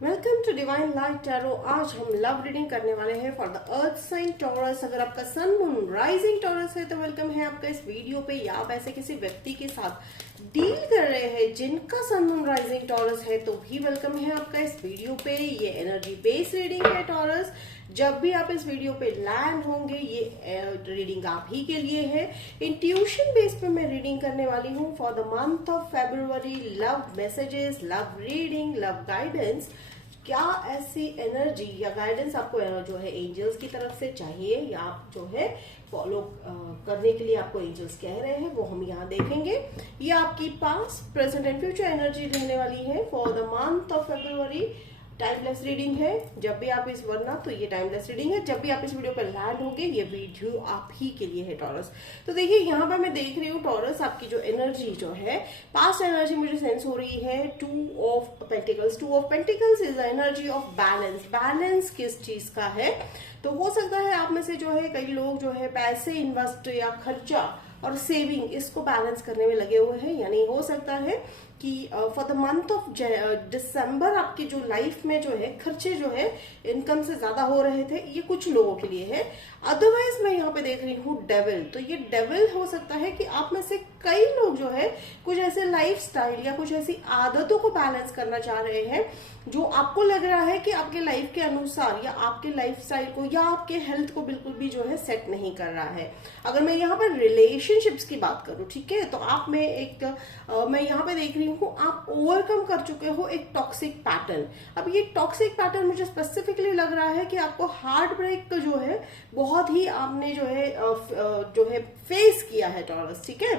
Welcome to divine light tarot. आज हम love reading करने वाले हैं for the earth sign Taurus. अगर आपका सन मून राइजिंग टॉरस है तो वेलकम है आपका इस वीडियो पे, या आप ऐसे किसी व्यक्ति के साथ डील कर रहे हैं जिनका सन मून राइजिंग टॉरस है तो भी वेलकम है आपका इस वीडियो पे। ये एनर्जी बेस्ड रीडिंग है टॉरस। जब भी आप इस वीडियो पे लैंड होंगे ये रीडिंग आप ही के लिए है। इंट्यूशन बेस पे मैं रीडिंग करने वाली हूँ for the month of February. Love messages, love reading, love guidance, क्या ऐसी एनर्जी या गाइडेंस आपको जो है एंजल्स की तरफ से चाहिए या आप जो है फॉलो करने के लिए आपको एंजल्स कह रहे हैं, वो हम यहाँ देखेंगे। ये आपकी past, present and future energy रहने वाली है for the month of February. Timeless reading है। जब भी आप इस वरना तो ये टाइमलेस रीडिंग है। जब भी आप इस वीडियो पर लैंड होंगे ये वीडियो आप ही के लिए है टॉरस। तो देखिए यहाँ पर मैं देख रही हूँ टॉरस, आपकी जो एनर्जी जो है पास्ट एनर्जी मुझे सेंस हो रही है 2 of pentacles. 2 of pentacles is the energy of balance. Balance किस चीज का है? तो हो सकता है आप में से जो है कई लोग जो है पैसे इन्वेस्ट या खर्चा और सेविंग इसको बैलेंस करने में लगे हुए हैं। यानी हो सकता है कि for the month of December आपकी जो लाइफ में जो है खर्चे जो है इनकम से ज्यादा हो रहे थे, ये कुछ लोगों के लिए है। अदरवाइज मैं यहाँ पे देख रही हूँ डेविल। तो ये डेविल हो सकता है कि आप में से कई लोग जो है कुछ ऐसे लाइफ स्टाइल या कुछ ऐसी आदतों को बैलेंस करना चाह रहे हैं जो आपको लग रहा है कि आपके लाइफ के अनुसार या आपके लाइफ स्टाइल को या आपके हेल्थ को बिल्कुल भी जो है सेट नहीं कर रहा है। अगर मैं यहाँ पर रिलेशनशिप्स की बात करूँ, ठीक है, तो आप में एक मैं यहाँ पे देख रही हूँ आप ओवरकम कर चुके हो एक टॉक्सिक पैटर्न। अब ये टॉक्सिक पैटर्न मुझे स्पेसिफिकली लग रहा है कि आपको हार्ट ब्रेक जो है बहुत ही आपने जो है फेस किया है टॉरस, ठीक है।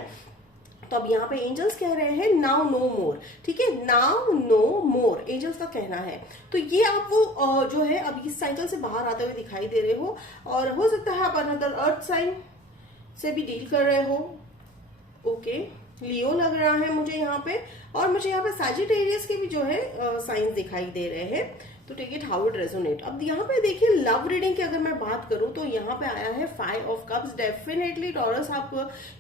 तो अब यहाँ पे एंजल्स कह रहे हैं नाउ नो मोर, ठीक है, नाउ नो मोर एंजल्स का कहना है। तो ये आप वो जो है अब इस साइकिल से बाहर आते हुए दिखाई दे रहे हो, और हो सकता है आप अनदर अर्थ साइन से भी डील कर रहे हो। ओके, लियो लग रहा है मुझे यहाँ पे, और मुझे यहाँ पे सैजिटेरियस के भी जो है साइंस दिखाई दे रहे हैं। तो take it how it resonate. अब यहाँ पे देखिए लव रीडिंग की अगर मैं बात करूं तो यहाँ पे आया है 5 ऑफ कप्स। डेफिनेटली टॉरस आप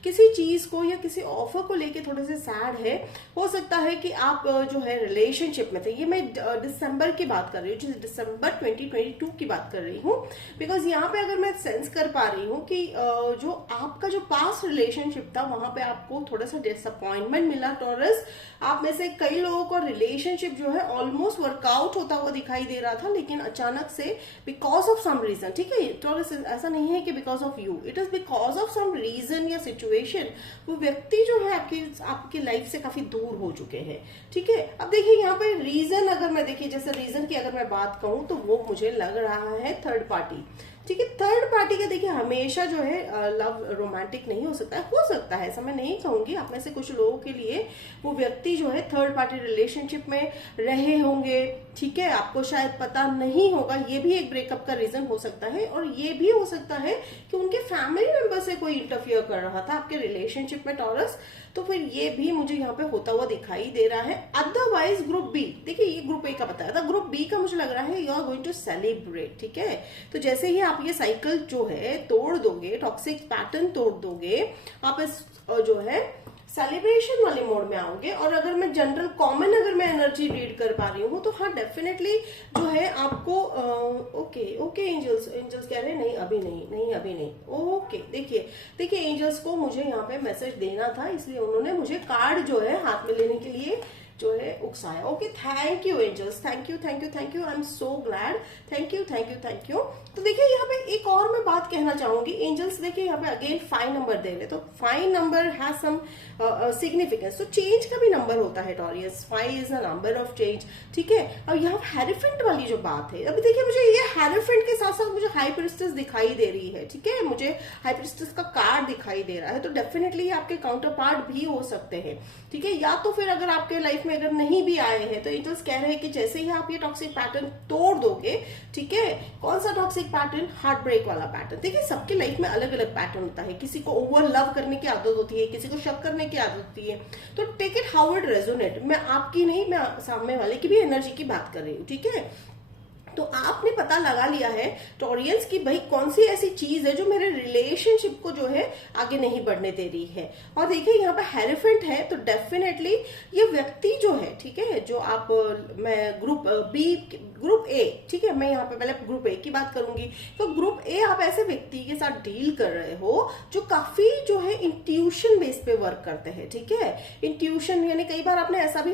किसी चीज को या किसी ऑफर को लेके थोड़े से सैड है। हो सकता है कि आप जो है रिलेशनशिप में थे। ये मैं दिसंबर की बात कर रही हूँ, दिसंबर 2022 की बात कर रही हूँ। बिकॉज यहाँ पे अगर मैं सेंस कर पा रही हूँ कि जो आपका जो पास्ट रिलेशनशिप था वहां पे आपको थोड़ा सा डिसअपॉइंटमेंट मिला टॉरस। आप में से कई लोगों को रिलेशनशिप जो है ऑलमोस्ट वर्कआउट होता हुआ दिखाई दे रहा था, लेकिन अचानक से बिकॉज ऑफ सम रीजन, ठीक है, टॉरस ऐसा नहीं है कि because of you, it is because of some reason या सिचुएशन वो व्यक्ति जो है आपकी लाइफ से काफी दूर हो चुके हैं, ठीक है। अब देखिए यहाँ पे रीजन अगर मैं देखिए जैसे रीजन की अगर मैं बात कहूं तो वो मुझे लग रहा है थर्ड पार्टी, ठीक है। थर्ड पार्टी का देखिए हमेशा जो है लव रोमांटिक नहीं हो सकता है ऐसा मैं नहीं कहूंगी। आप में से कुछ लोगों के लिए वो व्यक्ति जो है थर्ड पार्टी रिलेशनशिप में रहे होंगे, ठीक है, आपको शायद पता नहीं होगा। ये भी एक ब्रेकअप का रीजन हो सकता है, और ये भी हो सकता है कि उनके फैमिली मेंबर से कोई इंटरफियर कर रहा था आपके रिलेशनशिप में टॉरस। तो फिर ये भी मुझे यहाँ पे होता हुआ दिखाई दे रहा है। अदरवाइज ग्रुप बी, देखिए ये ग्रुप ए का बताया था, ग्रुप बी का मुझे लग रहा है you are going to celebrate, ठीक है। तो जैसे ही आप ये साइकिल जो है तोड़ दोगे, टॉक्सिक पैटर्न तोड़ दोगे, आप इस जो है सेलिब्रेशन वाले मोड में आओगे। और अगर मैं जनरल कॉमन अगर मैं एनर्जी रीड कर पा रही हूँ तो हाँ डेफिनेटली जो है आपको ओके एंजल्स कह रहे हैं नहीं अभी नहीं अभी नहीं। ओके देखिए एंजल्स को मुझे यहाँ पे मैसेज देना था, इसलिए उन्होंने मुझे कार्ड जो है हाथ में लेने के लिए जो है उकसाया। Okay, thank you angels, thank you I am so glad, thank you. तो देखिए यहाँ पे एक और मैं बात कहना चाहूंगी। एंजल्स देखिए यहाँ पे अगेन 5 नंबर दे रहे, तो 5 नंबर हैज सम सिग्निफिकेंस। तो चेंज का भी नंबर होता है टॉरियस, 5 is a number of change, ठीक है। और यहाँ हेरोफेंट वाली जो बात है, अभी देखिए मुझे ये हेरोफेंट के साथ साथ मुझे हाई प्रिस्टेस दिखाई दे रही है, ठीक है, मुझे हाई प्रिस्टेस का कार्ड दिखाई दे रहा है। तो डेफिनेटली आपके काउंटर पार्ट भी हो सकते हैं, ठीक है। या तो फिर अगर आपके लाइफ में अगर नहीं भी आए हैं तो एंजल्स कह रहे हैं कि जैसे ही आप ये टॉक्सिक पैटर्न तोड़ दोगे, ठीक है, कौन सा टॉक्सिक पैटर्न? हार्ट ब्रेक वाला पैटर्न। देखिए सबके लाइफ में अलग अलग पैटर्न होता है, किसी को ओवर लव करने की आदत होती है, किसी को शक करने की आदत होती है। तो take it how it resonate. मैं आपकी नहीं, मैं सामने वाले की भी एनर्जी की बात कर रही हूँ, ठीक है। तो आपने पता लगा लिया है टॉरियंस की भाई कौन सी ऐसी चीज है जो मेरे रिलेशनशिप को जो है आगे नहीं बढ़ने दे रही है। और देखिए यहाँ पे हेरोफेंट है, तो डेफिनेटली ये व्यक्ति जो है, ठीक है, जो आप मैं ग्रुप ए, ठीक है, मैं यहाँ पे पहले ग्रुप ए की बात करूंगी। तो ग्रुप ए आप ऐसे व्यक्ति के साथ डील कर रहे हो जो काफी जो है इंट्यूशन बेस पे वर्क करते हैं, ठीक है। इंट्यूशन यानी कई बार आपने ऐसा भी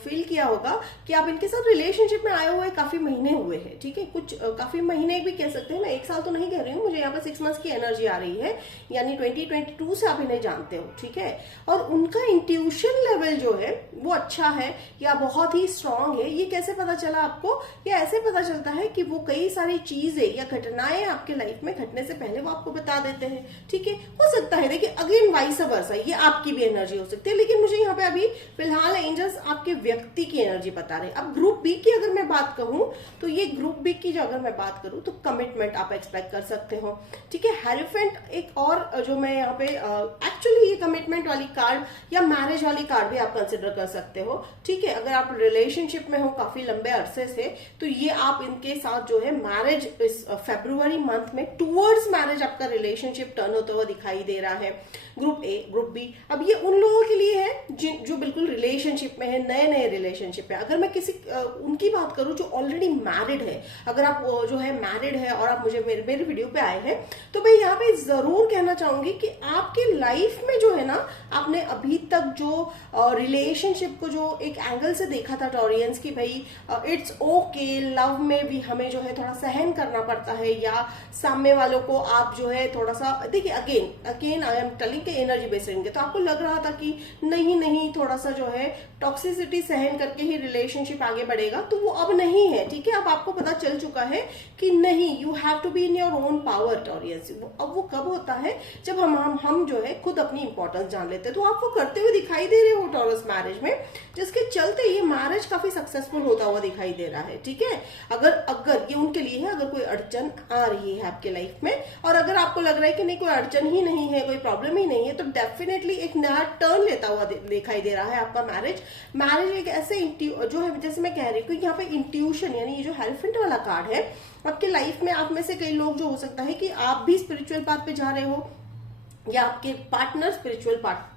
फील किया होगा कि आप इनके साथ रिलेशनशिप में आए हुए काफी महीने हुए हैं, ठीक है, कुछ काफी महीने भी कह सकते हैं, मैं एक साल तो नहीं कह रही हूँ, मुझे यहाँ पे 6 मंथ्स की एनर्जी आ रही है, यानी 2022 से आप इन्हें जानते हो, ठीक है। और उनका इंट्यूशन लेवल जो है वो अच्छा है या बहुत ही स्ट्रांग है। ये कैसे पता चला आपको? ये ऐसे पता चलता है कि वो कई सारी चीजें या घटनाएं आपके लाइफ में घटने से पहले वो आपको बता देते हैं, ठीक है। हो सकता है देखिए अगेन वाइस वर्सा, ये आपकी भी एनर्जी हो सकती है, लेकिन मुझे यहाँ पे अभी फिलहाल एंजल्स आपके व्यक्ति की एनर्जी बता रहे हैं। अब ग्रुप बी की अगर मैं बात कहूं तो ये ग्रुप बी की जो अगर मैं बात करूं तो कमिटमेंट आप एक्सपेक्ट कर सकते हो, ठीक है। हेरोफेंट एक और जो मैं यहाँ पे एक्चुअली ये कमिटमेंट वाली कार्ड या मैरिज वाली कार्ड भी आप कंसिडर कर सकते हो, ठीक है। अगर आप रिलेशनशिप में हो काफी लंबे अरसे से तो ये आप इनके साथ जो है मैरिज इस फरवरी मंथ में टूवर्ड्स मैरिज आपका रिलेशनशिप टर्न होता हुआ दिखाई दे रहा है। ग्रुप ए, ग्रुप बी, अब ये उन लोगों के लिए है जो बिल्कुल रिलेशनशिप में है, नए नए रिलेशनशिप है। अगर मैं किसी उनकी बात करूं जो ऑलरेडी मैरिड है, अगर आप जो है मैरिड है और आप मुझे मेरे वीडियो पे आए हैं, तो मैं यहाँ पे जरूर कहना चाहूंगी कि आपके लाइफ में जो है ना, आपने अभी तक जो रिलेशनशिप को जो एक एंगल से देखा था टॉरियंस की भाई इट्स ओके, लव में भी हमें जो है थोड़ा सहन करना पड़ता है, या सामने वालों को आप जो है थोड़ा सा देखिए अगेन आई एम टेलिंग के एनर्जी बेस्ड रहेंगे, तो आपको लग रहा था कि नहीं थोड़ा सा जो है टॉक्सिसिटी सहन करके ही रिलेशनशिप आगे बढ़ेगा, तो वो अब नहीं है, ठीक है। अब आपको पता चल चुका है कि नहीं, you have to be in your own power Taurians. अब वो कब होता है? जब हम जो है खुद अपनी इंपॉर्टेंस जान लेते हैं। तो आप वो करते हुए दिखाई दे रहे हो टॉरस मैरिज में, जिसके चलते ये मैरिज काफी सक्सेसफुल होता हुआ दिखाई दे रहा है, ठीक है। अगर ये उनके लिए है, अगर कोई अड़चन आ रही है आपके लाइफ में और अगर आपको लग रहा है कि नहीं कोई अड़चन ही नहीं है, कोई प्रॉब्लम ही नहीं है, तो डेफिनेटली एक नया टर्न लेता हुआ दिखाई दे रहा है आपका मैरिज एक ऐसे जो है, जैसे मैं कह रही हूँ यहाँ पे इंट्यूशन यानी ये जो हेरोफेंट वाला कार्ड है आपके लाइफ में, आप में से कई लोग जो हो सकता है कि आप भी स्पिरिचुअल पाथ पे जा रहे हो या आपके पार्टनर स्पिरिचुअल पाथ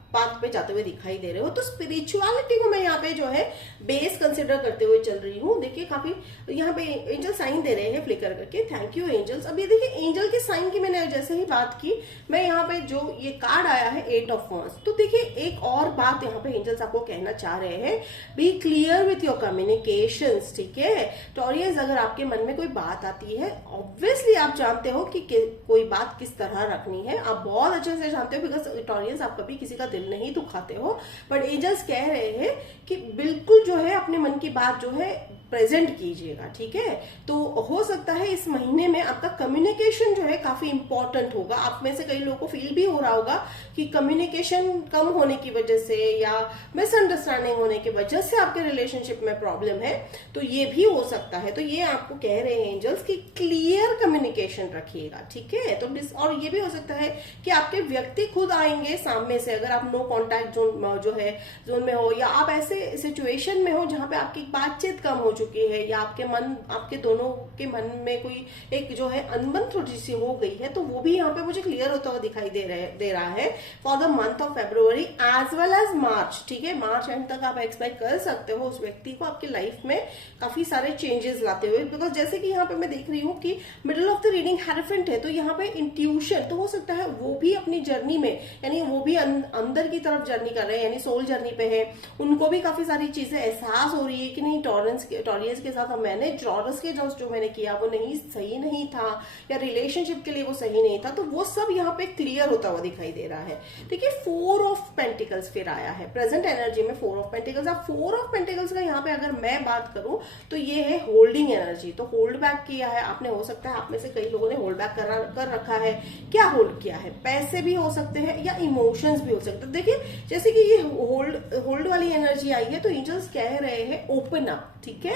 पे जाते हुए दिखाई दे रहे हो। तो स्पिरिचुअलिटी को मैं यहाँ पे जो है बेस कंसिडर करते हुए चल रही हूँ। देखिए काफी यहाँ पे एंजल साइन दे रहे हैं फ्लिकर करके, थैंक यू एंजल्स। अब ये देखिए एंजल के साइन की मैंने जैसे ही बात की, मैं यहाँ पे जो ये कार्ड आया है 8 ऑफ वांड्स, तो देखिए एक और बात यहाँ पे एंजल्स आपको कहना चाह रहे हैं, be clear with your communications, ठीक है। टॉरियंस अगर आपके मन में कोई बात आती है, ऑब्वियसली आप जानते हो कि कोई बात किस तरह रखनी है, आप बहुत अच्छे से जानते हो, बिकॉज टॉरियंस आप कभी किसी का नहीं दुखाते हो। बट एंजल्स कह रहे हैं कि बिल्कुल जो है अपने मन की बात जो है प्रेजेंट कीजिएगा, ठीक है। तो हो सकता है इस महीने में आपका कम्युनिकेशन जो है काफी इंपॉर्टेंट होगा। आप में से कई लोगों को फील भी हो रहा होगा कि कम्युनिकेशन कम होने की वजह से या मिसअंडरस्टैंडिंग होने की वजह से आपके रिलेशनशिप में प्रॉब्लम है, तो ये भी हो सकता है। तो ये आपको कह रहे हैं एंजल्स कि क्लियर कम्युनिकेशन रखिएगा, ठीक है। तो और ये भी हो सकता है कि आपके व्यक्ति खुद आएंगे सामने से, अगर आप नो कॉन्टैक्ट जोन में हो या आप ऐसे सिचुएशन में हो जहां पे आपकी बातचीत कम हो चुकी है या आपके दोनों के मन में कोई एक जो है अनबन थोड़ी सी हो गई है, तो वो भी यहाँ पे मुझे क्लियर होता हुआ दिखाई दे रहा है for the month of February as well as March, ठीक है। मार्च एंड तक आप एक्सपेक्ट कर सकते हो उस व्यक्ति को आपकी लाइफ में काफी सारे चेंजेस लाते हुए, बिकॉज जैसे कि यहाँ पे मैं देख रही हूँ कि middle of the reading hierophant है, तो यहाँ पे इंट्यूशन, तो हो सकता है वो भी अपनी जर्नी में यानी वो भी अंदर की तरफ जर्नी कर रहे हैं, यानी सोल जर्नी पे है, उनको भी काफी सारी चीजें एहसास हो रही है कि नहीं टॉरियंस के साथ मैंने टॉरस के जो मैंने किया वो सही नहीं था या रिलेशनशिप के लिए वो सही नहीं था, तो वो सब यहाँ पे क्लियर होता हुआ दिखाई दे रहा है। देखिए 4 ऑफ पेंटिकल्स फिर आया है प्रेजेंट एनर्जी में, 4 ऑफ पेंटिकल्स। अब 4 ऑफ पेंटिकल्स का यहाँ पे अगर मैं बात करूं तो ये है होल्डिंग एनर्जी, तो होल्ड बैक किया है आपने, हो सकता है आप में से कई लोगों ने होल्ड बैक कर रखा है। क्या होल्ड किया है? पैसे भी हो सकते हैं या इमोशंस भी हो सकते हैं। देखिए जैसे कि ये होल्ड वाली एनर्जी आई है, तो एंजल्स कह रहे हैं ओपन अप, ठीक है।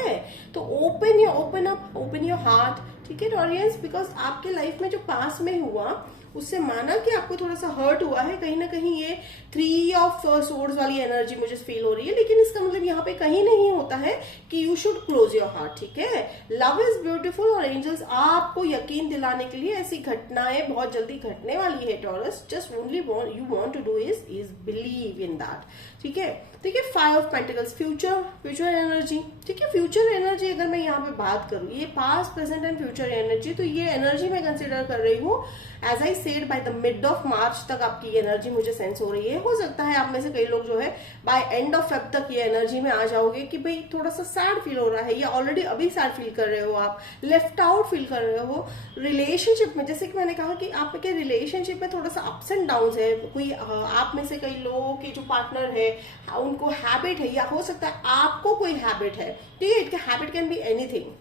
तो ओपन योर हार्ट, ठीक है टॉरियंस, बिकॉज आपके लाइफ में जो पास में हुआ उससे माना कि आपको थोड़ा सा हर्ट हुआ है, कहीं ना कहीं ये 3 ऑफ सोर्ड्स वाली एनर्जी मुझे फील हो रही है, लेकिन इसका मतलब यहाँ पे कहीं नहीं होता है कि you should close your heart, ठीक है। लव इज ब्यूटीफुल और एंजल्स आपको यकीन दिलाने के लिए ऐसी घटनाएं बहुत जल्दी घटने वाली है Taurus, just only you want to do is believe in that, ठीक है। देखिए 5 ऑफ पेंटिकल्स, फ्यूचर एनर्जी, ठीक है। फ्यूचर एनर्जी अगर मैं यहाँ पे बात करूँ, ये past present and future energy, तो ये एनर्जी मैं कंसिडर कर रही हूँ as I said by the mid of March तक आपकी ये एनर्जी मुझे सेंस हो रही है। हो सकता है आप में से कई लोग जो है बाय एंड ऑफ फेब तक ये एनर्जी में आ जाओगे कि भाई थोड़ा सा सैड फील हो रहा है, या ऑलरेडी अभी सैड फील कर रहे हो, आप लेफ्ट आउट फील कर रहे हो रिलेशनशिप में। जैसे कि मैंने कहा कि आपके रिलेशनशिप में थोड़ा सा अप्स एंड डाउन है। कोई आप में से कई लोगों के जो पार्टनर है उनको हैबिट है, या हो सकता है आपको कोई हैबिट है, ठीक है। It habit can be anything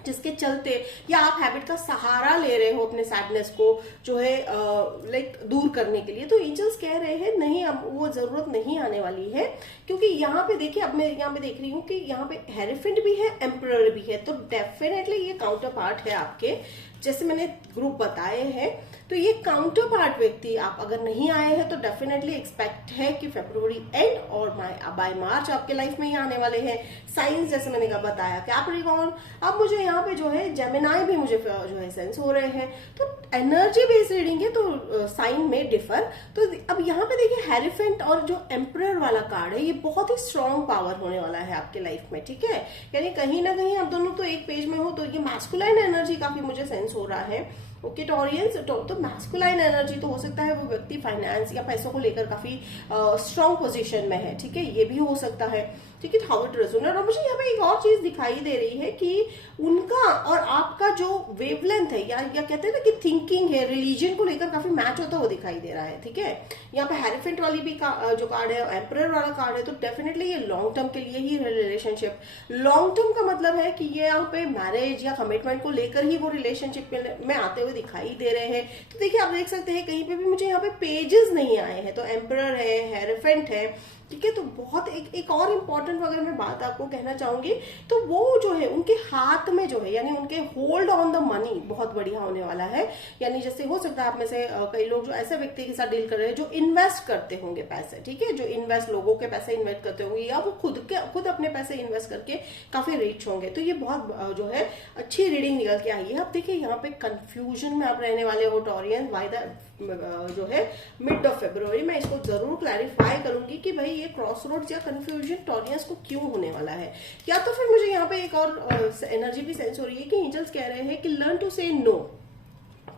जिसके चलते, या आप हैबिट का सहारा ले रहे हो अपने सैडनेस को जो है लाइक दूर करने के लिए। तो एंजल्स कह रहे हैं नहीं, अब वो जरूरत नहीं आने वाली है, क्योंकि यहाँ पे देखिए, अब मैं यहाँ पे देख रही हूँ कि यहाँ पे हेरेफेंट भी है, एम्परर भी है, तो डेफिनेटली ये काउंटर पार्ट है आपके, जैसे मैंने ग्रुप बताए हैं। तो ये काउंटर पार्ट व्यक्ति आप अगर नहीं आए हैं तो डेफिनेटली एक्सपेक्ट है कि फरवरी एंड और बाय मार्च आपके लाइफ में ही आने वाले हैं। साइंस जैसे मैंने कहा बताया कैप्रिकॉर्न, अब मुझे यहाँ पे जो है जेमिनाई भी मुझे जो है सेंस हो रहे हैं। तो एनर्जी बेस्ड रीडिंग है तो साइन में डिफर। तो अब यहाँ पे देखिए हेरेफेंट और जो एम्परर वाला कार्ड है, ये बहुत ही स्ट्रॉन्ग पावर होने वाला है आपके लाइफ में, ठीक है। यानी कहीं ना कहीं आप दोनों तो एक पेज में हो, तो ये मैस्कुलाइन एनर्जी काफी मुझे सेंस हो रहा है। ओके टॉरियंस, तो मैस्कुलाइन एनर्जी तो हो सकता है वो व्यक्ति फाइनेंस या पैसों को लेकर काफी स्ट्रॉन्ग पोजीशन में है, ठीक है, ये भी हो सकता है, ठीक है। How it resonate. और मुझे यहाँ पे एक और चीज दिखाई दे रही है कि उनका और आपका जो वेवलेंथ है, या कहते हैं ना कि थिंकिंग है, रिलीजन को लेकर काफी मैच होता हुआ दिखाई दे रहा है, ठीक है। यहाँ पे हेरेफेंट वाली भी जो कार्ड है, एम्परर वाला कार्ड है, तो डेफिनेटली ये लॉन्ग टर्म के लिए ही रिलेशनशिप। लॉन्ग टर्म का मतलब है कि ये यहाँ पे मैरिज या कमिटमेंट को लेकर ही वो रिलेशनशिप में आते हुए दिखाई दे रहे हैं। तो देखिए आप देख सकते हैं कहीं पे भी मुझे यहाँ पे पेजेस नहीं आए हैं, तो एम्परर है, हेरेफेंट है, ठीक है। तो बहुत एक और इम्पोर्टेंट अगर मैं बात आपको कहना चाहूंगी, तो वो जो है उनके हाथ में जो है, यानी उनके होल्ड ऑन द मनी बहुत बढ़िया होने वाला है। यानी जैसे हो सकता है आप में से कई लोग जो ऐसे व्यक्ति के साथ डील कर रहे हैं जो इन्वेस्ट करते होंगे पैसे, ठीक है, जो इन्वेस्ट लोगों के पैसे इन्वेस्ट करते होंगे, या वो खुद अपने पैसे इन्वेस्ट करके काफी रिच होंगे। तो ये बहुत जो है अच्छी रीडिंग निकल के आई है। अब देखिए यहाँ पे कंफ्यूजन में आप रहने वाले हो टॉरियन बाय द जो है मिड ऑफ फरवरी। मैं इसको जरूर क्लैरिफाई करूंगी कि भाई ये क्रॉस रोड्स या कंफ्यूजन टॉरियंस को क्यों होने वाला है। या तो फिर मुझे यहाँ पे एक और एनर्जी भी सेंस हो रही है कि एंजल्स कह रहे हैं कि लर्न टू से नो,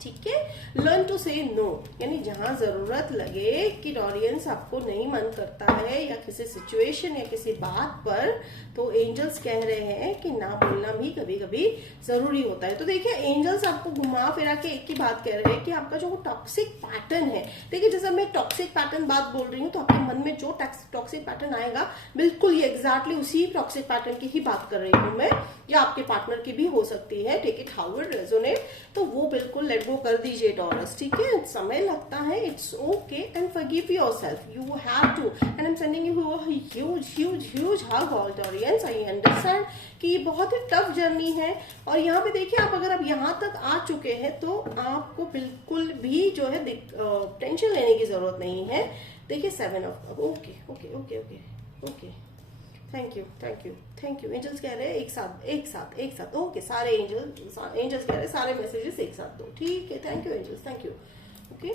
ठीक है, लर्न टू से नो, यानी जहां जरूरत लगे कि टॉरियंस आपको नहीं मन करता है या किसी सिचुएशन या किसी बात पर, तो एंजल्स कह रहे हैं कि ना बोलना भी कभी कभी जरूरी होता है। तो देखिए एंजल्स आपको घुमा फिरा के एक ही बात कह रहे हैं कि आपका जो टॉक्सिक पैटर्न है, देखिए जैसे मैं टॉक्सिक पैटर्न बात बोल रही हूँ, तो आपके मन में जो टॉक्सिक पैटर्न आएगा बिल्कुल ये एग्जैक्टली उसी टॉक्सिक पैटर्न की ही बात कर रही हूँ मैं, या आपके पार्टनर की भी हो सकती है। Take it how it resonate, तो वो बिल्कुल लेट गो कर दीजिए टॉरस, ठीक है। समय लगता है, it's okay, and forgive yourself, you have to, and I am sending you a huge hug all Taurians. I understand कि ये बहुत ही टफ जर्नी है। और यहाँ पे देखिए आप अगर आप यहाँ तक आ चुके हैं तो आपको बिल्कुल भी जो है टेंशन लेने की जरूरत नहीं है। देखिए 7 of, okay okay okay okay okay, thank you thank you thank you. Angels कह रहे हैं एक साथ ओके, सारे एंजल्स कह रहे हैं सारे मैसेजेस एक साथ दो, ठीक है। Thank you angels, thank you, okay.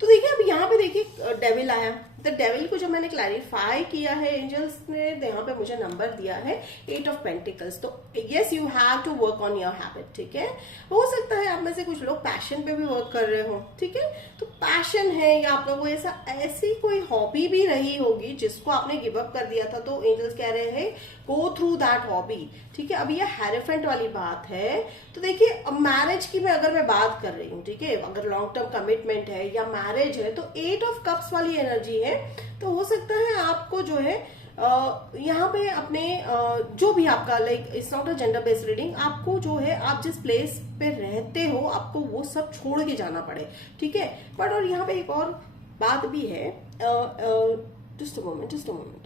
तो देखिए अब यहाँ पे देखिए डेविल आया, द डेविल को जब मैंने क्लैरिफाई किया है एंजल्स ने, यहाँ पे मुझे नंबर दिया है 8 ऑफ पेंटिकल्स। तो yes you have to work on your habit, ठीक है। हो सकता है आप में से कुछ लोग पैशन पे भी वर्क कर रहे हो, ठीक है। तो पैशन है या आपका कोई ऐसी कोई हॉबी भी रही होगी जिसको आपने गिव अप कर दिया था, तो एंजल्स कह रहे हैं गो थ्रू दैट हॉबी, ठीक है। अब ये हेरेफेंट वाली बात है। तो देखिए अब मैरिज की अगर मैं बात कर रही हूँ, ठीक है, अगर लॉन्ग टर्म कमिटमेंट है या मैरिज है, तो 8 ऑफ कप्स वाली एनर्जी है। तो हो सकता है आपको जो है यहाँ पे अपने जो भी आपका like it's not a gender based reading, आपको जो है आप जिस प्लेस पे रहते हो आपको वो सब छोड़ के जाना पड़े, ठीक है। बट और यहाँ पे एक और बात भी है, just a moment,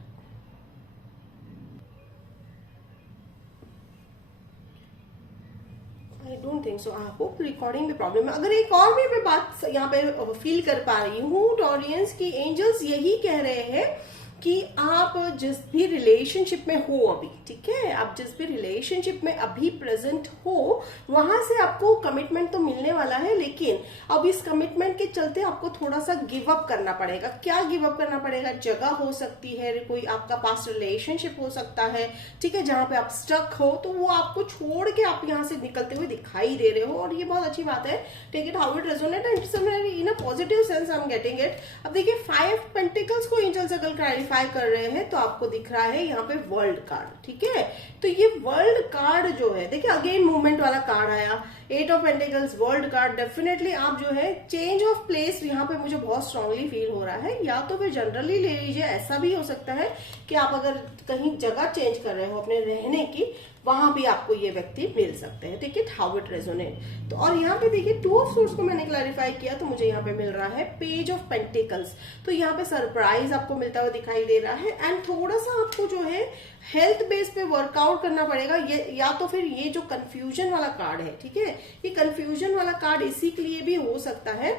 I don't think so, I hope recording में प्रॉब्लम है। अगर एक और भी मैं बात यहाँ पे फील कर पा रही हूँ टॉरियंस की, एंजल्स यही कह रहे हैं कि आप जिस भी रिलेशनशिप में हो अभी, ठीक है, आप जिस भी रिलेशनशिप में अभी प्रेजेंट हो वहां से आपको कमिटमेंट तो मिलने वाला है, लेकिन अब इस कमिटमेंट के चलते आपको थोड़ा सा गिव अप करना पड़ेगा। क्या गिव अप करना पड़ेगा? जगह हो सकती है, कोई आपका पास्ट रिलेशनशिप हो सकता है, ठीक है, जहां पे आप स्टक हो, तो वो आपको छोड़ के आप यहाँ से निकलते हुए दिखाई दे रहे हो, और ये बहुत अच्छी बात है। Take it how it resonate and in a positive sense, I am getting it. अब देखिए 5 पेंटिकल्स को एंजल्स अगर क्लैरिफाई कर रहे हैं तो आपको दिख रहा है यहाँ पे वर्ल्ड कार्ड, ठीक है। तो ये वर्ल्ड कार्ड जो है, देखिए अगेन मूवमेंट वाला कार्ड आया, 8 of pentacles, world card. Definitely आप जो है चेंज ऑफ प्लेस यहाँ पे मुझे बहुत स्ट्रांगली फील हो रहा है, या तो फिर जनरली ले लीजिए, ऐसा भी हो सकता है कि आप अगर कहीं जगह चेंज कर रहे हो अपने रहने की, वहां भी आपको ये व्यक्ति मिल सकते हैं, ठीक है, हाउ इट रेजोनेट। तो और यहाँ पे देखिए 2 ऑफ सोर्स को मैंने क्लैरिफाई किया तो मुझे यहाँ पे मिल रहा है पेज ऑफ पेंटिकल्स। तो यहाँ पे सरप्राइज आपको मिलता हुआ दिखाई दे रहा है, एंड थोड़ा सा आपको जो है हेल्थ बेस पे वर्कआउट करना पड़ेगा। ये या तो फिर ये जो कंफ्यूजन वाला कार्ड है, ठीक है, ये कंफ्यूजन वाला कार्ड इसी के लिए भी हो सकता है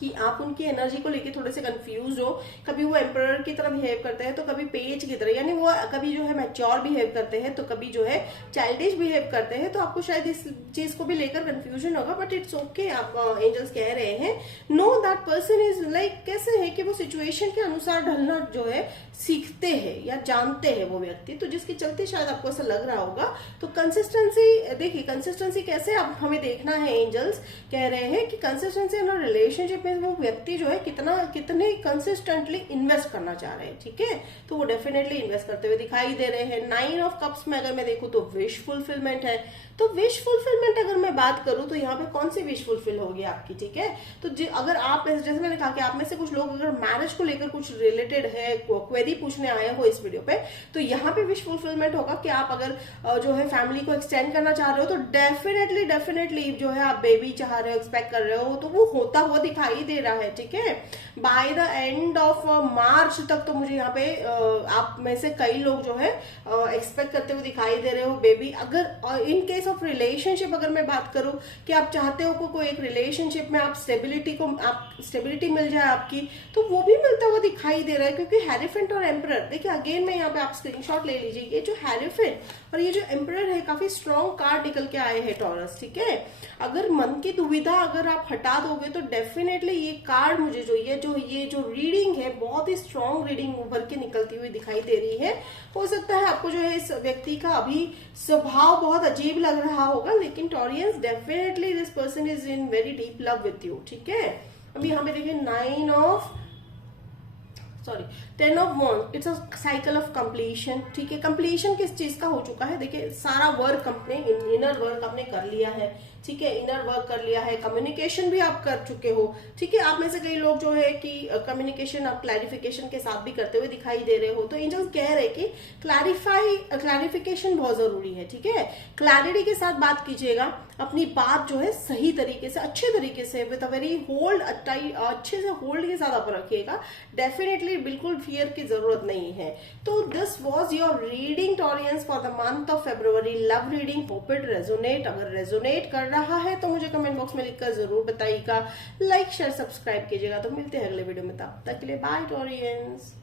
कि आप उनकी एनर्जी को लेके थोड़े से कंफ्यूज हो। कभी वो एम्परर की तरह बिहेव करते हैं तो कभी पेज की तरह, यानी वो कभी जो है मैच्योर बिहेव करते हैं तो कभी जो है चाइल्डिश बिहेव करते हैं। तो आपको शायद इस चीज को भी लेकर कंफ्यूजन होगा, बट इट्स ओके। आप एंजल्स कह रहे हैं know that person is like, कैसे है कि वो सिचुएशन के अनुसार ढलना जो है सीखते हैं या जानते हैं वो व्यक्ति, तो जिसके चलते शायद आपको ऐसा लग रहा होगा। तो कंसिस्टेंसी, देखिए कंसिस्टेंसी कैसे अब हमें देखना है। एंजल्स कह रहे हैं कि कंसिस्टेंसी इन रिलेशनशिप में वो व्यक्ति जो है कितने कंसिस्टेंटली इन्वेस्ट करना चाह रहे हैं, ठीक है, तो वो डेफिनेटली इन्वेस्ट करते हुए दिखाई दे रहे हैं। 9 ऑफ कप्स में अगर मैं देखूं तो विश फुलफिलमेंट है। तो विश फुलफिलमेंट अगर मैं बात करूं तो यहाँ पे कौन सी विश फुलफिल होगी आपकी, ठीक है। तो अगर आप, जैसे मैंने कहा कि आप में से कुछ लोग अगर मैरिज को लेकर कुछ रिलेटेड है, क्वेरी पूछने आए हो इस वीडियो पे, तो यहाँ पे विश फुलफिलमेंट होगा कि आप अगर जो है फैमिली को एक्सटेंड करना चाह रहे हो तो डेफिनेटली जो है आप बेबी चाह रहे हो, एक्सपेक्ट कर रहे हो, तो वो होता हुआ दिखाई दे रहा है, ठीक है। By the end of March तक तो मुझे यहाँ पे आप में से कई लोग जो है एक्सपेक्ट करते हुए दिखाई दे रहे हो बेबी। अगर इन केस ऑफ रिलेशनशिप अगर मैं बात करूं कि आप चाहते हो कोई एक रिलेशनशिप में आप स्टेबिलिटी मिल जाए आपकी, तो वो भी मिलता हुआ दिखाई दे रहा है, क्योंकि हेरिफेंट और एम्परर, देखिए अगेन में यहाँ पे आप स्क्रीनशॉट ले लीजिए, ये जो हेरिफेंट और ये जो एम्परर है काफी स्ट्रॉन्ग कार्ड निकल के आए हैं टॉरस, ठीक है। अगर मन की दुविधा अगर आप हटा दोगे तो डेफिनेटली ये कार्ड मुझे ये जो रीडिंग है बहुत ही स्ट्रॉन्ग रीडिंग उभर के निकलती हुई दिखाई दे रही है। हो सकता है आपको जो है इस व्यक्ति का अभी स्वभाव बहुत अजीब लग रहा होगा, लेकिन Taurians definitely this person is in very deep love with you, ठीक है। अभी यहाँ पे देखिए 10 of wands, it's a cycle of completion, ठीक है। कंप्लीशन किस चीज का हो चुका है? देखिए सारा वर्क अपने इनर वर्क आपने कर लिया है, ठीक है, इनर वर्क कर लिया है, कम्युनिकेशन भी आप कर चुके हो, ठीक है। आप में से कई लोग जो है कि कम्युनिकेशन आप क्लैरिफिकेशन के साथ भी करते हुए दिखाई दे रहे हो। तो एंजल्स कह रहे हैं कि क्लैरिफिकेशन बहुत जरूरी है, ठीक है। क्लैरिटी के साथ बात कीजिएगा, अपनी बात जो है सही तरीके से, अच्छे तरीके से, विद अ वेरी होल्ड, अच्छे से होल्ड के साथ आप रखिएगा। डेफिनेटली बिल्कुल फियर की जरूरत नहीं है। तो this was your reading Taureans for the month of February, love reading. Hope it resonate. अगर रेजोनेट कर रहा है तो मुझे कमेंट बॉक्स में लिखकर जरूर बताइएगा, लाइक शेयर सब्सक्राइब कीजिएगा। तो मिलते हैं अगले वीडियो में, तब तक के लिए बाय टॉरियंस।